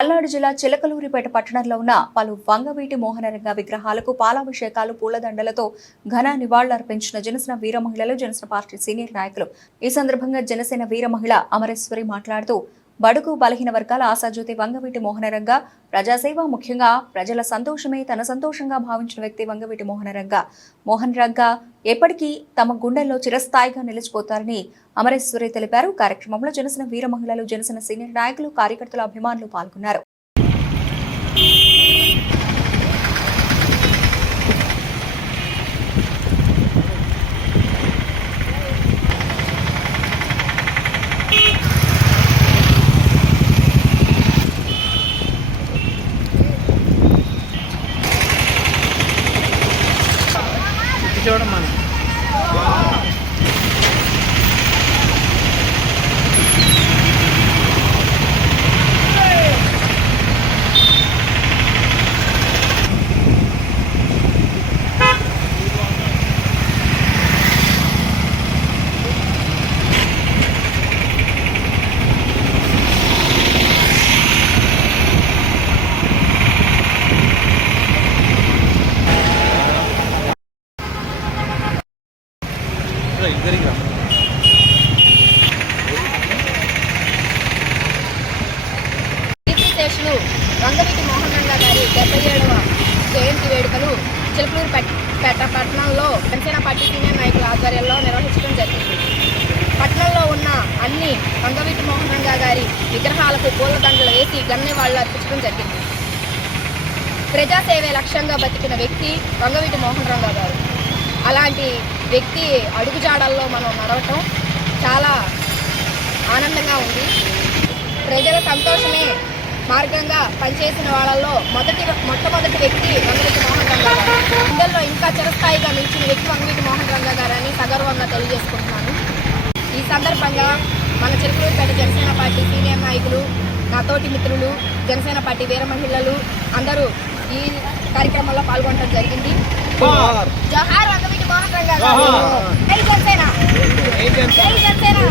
పల్నాడు జిల్లా చిలకలూరిపేట పట్టణంలో ఉన్న పలు వంగవీటి మోహనరంగ విగ్రహాలకు పాలాభిషేకాలు పూలదండలతో ఘన నివాళులర్పించిన జనసేన వీర మహిళలు జనసేన పార్టీ సీనియర్ నాయకులు. ఈ సందర్భంగా జనసేన వీర మహిళ అమరేశ్వరి మాట్లాడుతూ బడుగు బలహీన వర్గాల ఆశాజ్యోతి వంగవీటి మోహనరంగ ప్రజాసేవ ముఖ్యంగా ప్రజల సంతోషమే తన సంతోషంగా భావించిన వ్యక్తి వంగవీటి మోహనరంగ. మోహన్ రంగ ఎప్పటికీ తమ గుండెల్లో చిరస్థాయిగా నిలిచిపోతారని అమరేశ్వరి తెలిపారు. కార్యక్రమంలో జనసేన వీర మహిళలు జనసేన సీనియర్ నాయకులు కార్యకర్తల అభిమానులు పాల్గొన్నారు. ఇటు చూడమ్మా ఇద్దరికి రంగవీటి మోహన్ రంగా గారి డెబ్బై ఏడవ జయంతి వేడుకలు చిలుకూరు పేట పట్టణంలో జనసేన పార్టీ సీనియర్ నాయకుల ఆధ్వర్యంలో నిర్వహించడం జరిగింది. పట్టణంలో ఉన్న అన్ని రంగవీటి మోహన్ రంగా గారి విగ్రహాలకు పూలదండలు వేసి గన్నె వాళ్ళు అర్పించడం జరిగింది. ప్రజాసేవే లక్ష్యంగా బతికిన వ్యక్తి రంగవీటి మోహన్ రంగా గారు. అలాంటి వ్యక్తి అడుగుజాడల్లో మనం నడవటం చాలా ఆనందంగా ఉంది. ప్రజల సంతోషమే మార్గంగా పనిచేసిన వాళ్ళల్లో మొదటి మొట్టమొదటి వ్యక్తి వంగవీటి మోహన్ రంగా గారు. ఇందులో ఇంకా చిరస్థాయిగా నిలిచిన వ్యక్తి వంగవీటి మోహన్ రంగా గారని సగర్వంగా తెలియజేసుకుంటున్నాను. ఈ సందర్భంగా మన చిరుకులూరుపేట జనసేన పార్టీ సీనియర్ నాయకులు నా తోటి మిత్రులు జనసేన పార్టీ వీర మహిళలు అందరూ ఈ కార్యక్రమంలో పాల్గొనడం జరిగింది. జోహార్ వంగవీటి మోహన్ రంగా గారు జై జనసేన జై జనసేన